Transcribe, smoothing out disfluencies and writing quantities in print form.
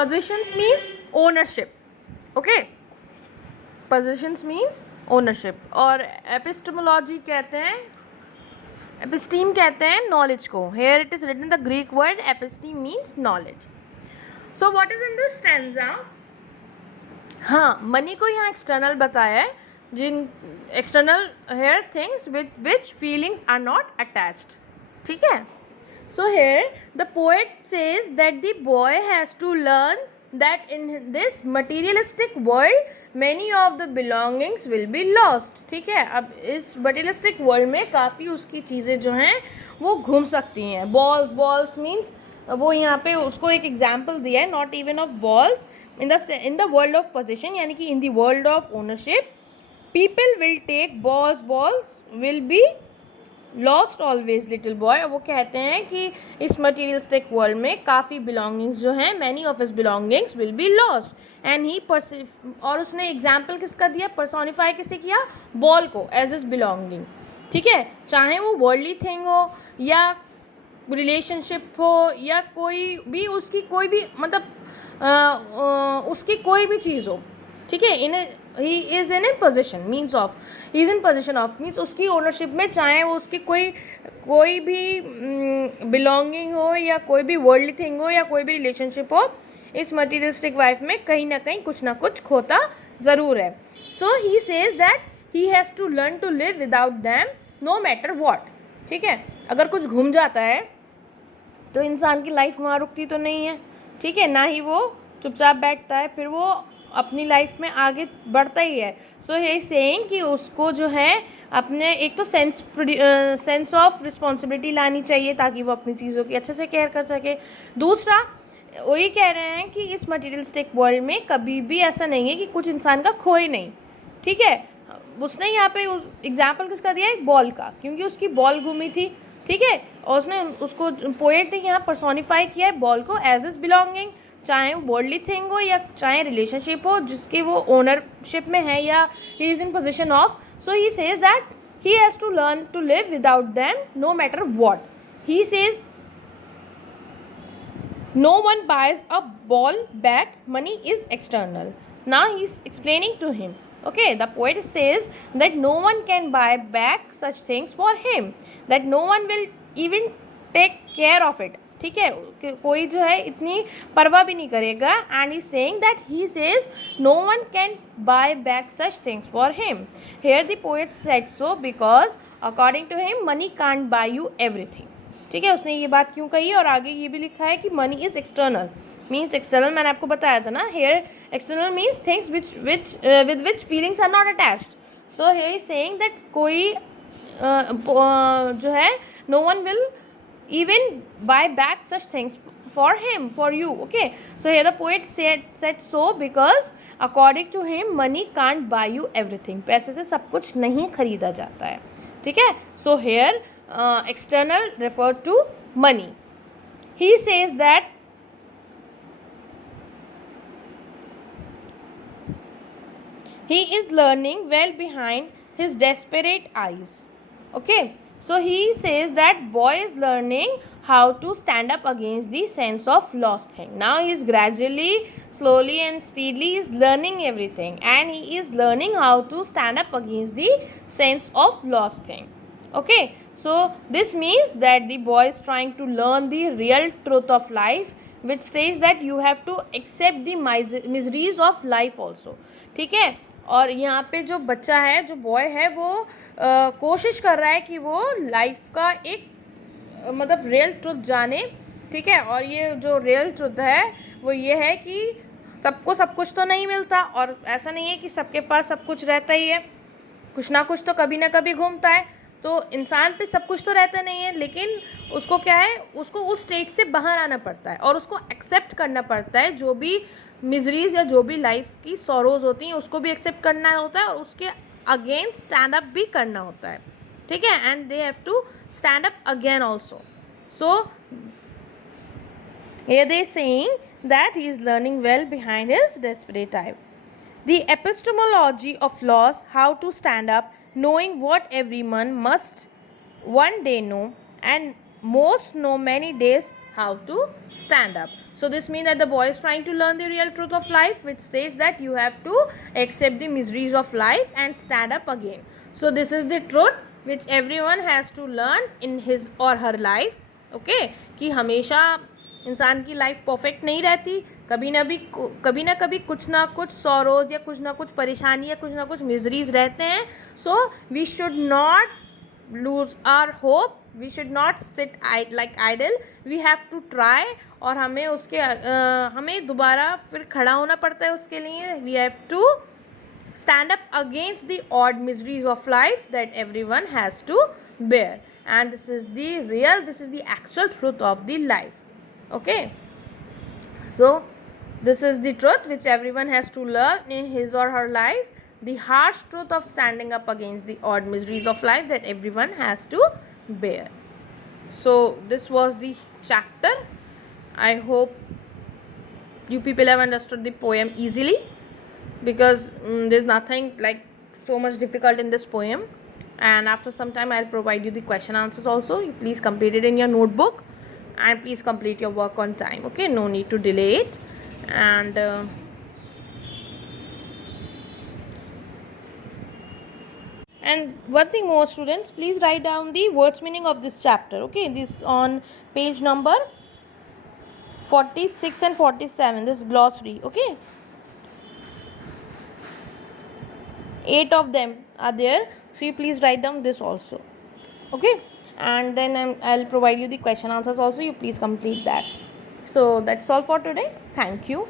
Possessions means ownership. Okay, possessions means ownership. और epistemology कहते हैं, episteme कहते हैं knowledge को. Here it is written the Greek word episteme means knowledge. So what is in this stanza? हाँ, money को यहाँ एक्सटर्नल बताया है, जिन external here things with which feelings are not attached. ठीक है. So here the poet says that the boy has to learn that in this materialistic world many of the belongings will be lost. ठीक है. अब इस materialistic world में काफ़ी उसकी चीज़ें जो हैं वो घूम सकती हैं. बॉल्स मीन्स वो यहाँ पे उसको एक एग्जाम्पल दिया है, not even of balls. in the world of possession, यानी कि in the world of ownership, people will take balls will be lost always, little boy. वो कहते हैं कि इस materialistic world में काफ़ी belongings जो हैं, many of his belongings will be lost. and he और उसने example किसका दिया, personify किसे किया, बॉल को as his belonging. ठीक है. चाहे वो worldly thing हो या relationship हो या कोई भी उसकी कोई भी मतलब उसकी कोई भी चीज़ हो. ठीक है. ही is in position means of, he is in position of means उसकी ओनरशिप में, चाहे वो उसकी कोई भी बिलोंगिंग हो या कोई भी वर्ल्डली थिंग हो या कोई भी रिलेशनशिप हो, इस मटीरियलिस्टिक लाइफ में कहीं ना कहीं कुछ ना कुछ खोता ज़रूर है. So he says that he has to learn to live without them no matter what. ठीक है. अगर कुछ घूम जाता है तो इंसान की लाइफ वहाँ रुकती तो नहीं है. ठीक है. ना ही वो चुपचाप बैठता है, फिर वो अपनी लाइफ में आगे बढ़ता ही है. सो ही सेइंग कि उसको जो है अपने एक तो सेंस ऑफ रिस्पॉन्सिबिलिटी लानी चाहिए ताकि वो अपनी चीज़ों की अच्छे से केयर कर सके. दूसरा वही कह रहे हैं कि इस मटीरियलिस्टिक वर्ल्ड में कभी भी ऐसा नहीं है कि कुछ इंसान का खोए नहीं. ठीक है. उसने यहाँ पे एग्जाम्पल किसका दिया, एक बॉल का, क्योंकि उसकी बॉल घूमी थी. ठीक है. और उसने उसको पोएट ने यहाँ पर्सोनिफाई किया है बॉल को एज इज बिलोंगिंग, चाहे वो वर्ल्डली थिंग हो या चाहे रिलेशनशिप हो जिसकी वो ओनरशिप में है या he is in position of. So he says that he has to learn to live without them no matter what. He says no one buys a ball back, money is external. Now he's explaining to him. Okay, the poet says that no one can buy back such things for him, that no one will even take care of it. ठीक है. कोई जो है इतनी परवाह भी नहीं करेगा. and he's saying that he says no one can buy back such things for him. Here the poet said so because according to him money can't buy you everything. ठीक है. उसने ये बात क्यों कही, और आगे ये भी लिखा है कि money is external. Means external मैंने आपको बताया था ना. Here external means things with which feelings are not attached. So here is saying that कोई जो है no one will even buy back such things for him, for you. Okay. So here the poet said so because according to him money can't buy you everything. पैसे से सब कुछ नहीं खरीदा जाता है. ठीक है. So hair external refer to money. He says that he is learning well behind his desperate eyes. Okay. So he says that boy is learning how to stand up against the sense of lost thing. Now he is gradually, slowly and steadily is learning everything, and he is learning how to stand up against the sense of lost thing. Okay. So this means that the boy is trying to learn the real truth of life, which states that you have to accept the miseries of life also. ठीक है. और यहाँ पे जो बच्चा है, जो boy है, वो कोशिश कर रहा है कि वो लाइफ का एक मतलब रियल ट्रुथ जाने. ठीक है. और ये जो रियल ट्रुथ है वो ये है कि सबको सब कुछ तो नहीं मिलता, और ऐसा नहीं है कि सबके पास सब कुछ रहता ही है. कुछ ना कुछ तो कभी ना कभी घूमता है. तो इंसान पे सब कुछ तो रहता नहीं है, लेकिन उसको क्या है, उसको उस स्टेट से बाहर आना पड़ता है और उसको एक्सेप्ट करना पड़ता है. जो भी मिजरीज या जो भी लाइफ की सॉरोज होती हैं उसको भी एक्सेप्ट करना होता है और उसके अगेंस्ट स्टैंड अप भी करना होता है. ठीक है. And they have to stand up again also. So here they saying that he is learning well behind his desperate eye. The epistemology of loss, how to stand up, knowing what everyone must one day know, and most know many days how to stand up. So this means that the boy is trying to learn the real truth of life, which states that you have to accept the miseries of life and stand up again. So this is the truth which everyone has to learn in his or her life. Okay, कि हमेशा इंसान की life perfect नहीं रहती, कभी ना कभी कुछ ना कुछ सॉरोज या कुछ ना कुछ परेशानी या कुछ ना कुछ मिजरीज रहते हैं. So we should not lose our hope, we should not sit like idle, we have to try. और हमें उसके हमें दोबारा फिर खड़ा होना पड़ता है उसके लिए. we have to stand up against the odd miseries of life that everyone has to bear, and this is the actual truth of the life. Okay, so this is the truth which everyone has to learn in his or her life, the harsh truth of standing up against the odd miseries of life that everyone has to bear. So this was the chapter. I hope you people have understood the poem easily, because there's nothing like so much difficult in this poem. And after some time I'll provide you the question answers also. You please complete it in your notebook, and please complete your work on time. Okay, no need to delay it. And one thing more, students, please write down the words meaning of this chapter. Okay, this on page number 46 and 47, this glossary. Okay, 8 of them are there, so you please write down this also. Okay, and then I'll provide you the question answers also. You please complete that. So that's all for today. Thank you.